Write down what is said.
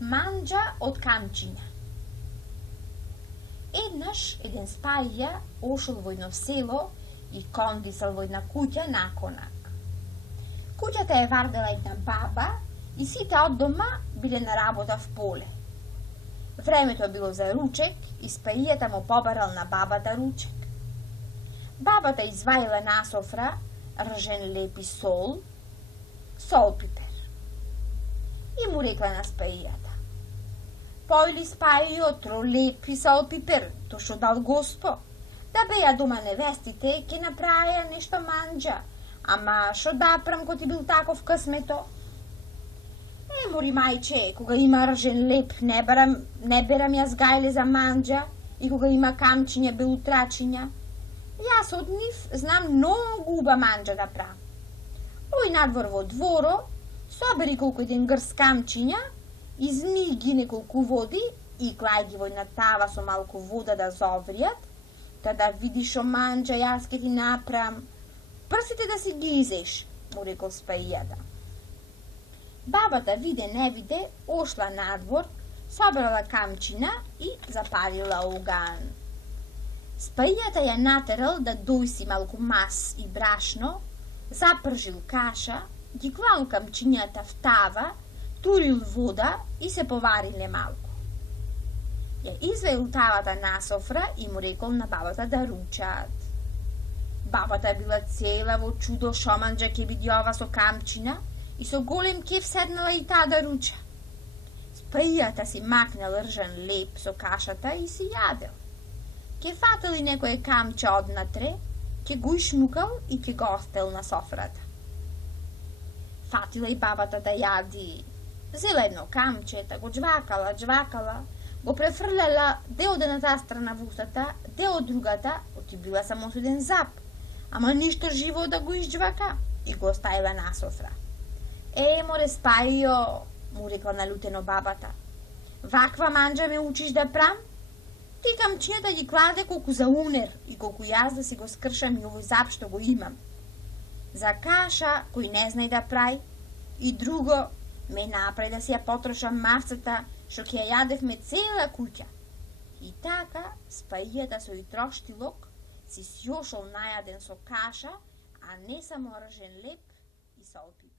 Манџа од камчиња. Еднаш еден спајја ошол во едно село и кондисал во една куќа наконак. Куќата е вардела една баба и сите од дома биле на работа в поле. Времето било за ручек и спајјата му побарал на бабата ручек. Бабата изваила на софра ржен леп и сол пипер. И му рекла на спајјата: "Појли спајјо тро леп и сол пипер, то што дал Госпо. Да беја дома невестите, ќе направија нешто манџа, ама што да прам ко ти бил таков късмето?" Мори мајче, кога има ржен леп, не берам јас гајле за манџа, и кога има камчиња белутрачиња. Јас од нив знам многу уба манџа да правам. Ој надвор во дворо, собери колку еден грс камчиња, изми ги неколку води и клај ги во една тава со малку вода да зовријат, та да видиш шо манџа јас ке ти направам. Прсите да си ги изеш, му рекол спајјата. Бабата виде не виде, ошла надвор, собрала камчина и запалила оган. Спајјата ја натерал да дојси малку мас и брашно, запржил каша, ги клал камчињата в тава, турил вода и се повариле малку. Ја извел тавата на софра и му рекол на бабата да ручаат. Бабата била цела во чудо шо манџа ќе биде ова со камчина и со голем кеф седнала и таа да руча. Спајјата си макнал ржан леп со кашата и си јадел. Ке фател и некое камче однатре, ке го ишмукал и ке го остел на софрата. Фатила и бабата да јади. Зела едно камче, та го джвакала, го префрлела дел од едната страна во устата, дел од другата, отибила само со еден зап, ама ништо живо да го изджвака и го оставила на софра. Море спајо, му рекла налутено бабата. Ваква манџа ме учиш да прам? Ти камчињата ги кладе колку за унер и колку јас да си го скршам и овој зап што го имам. За каша кој не знае да прави и друго ме направи да си ја потрошам мавцата што ќе ја јадевме цела куќа. И така спајјата со и троштилок си сјошол најаден со каша, а не само ржен леп и сол пипер.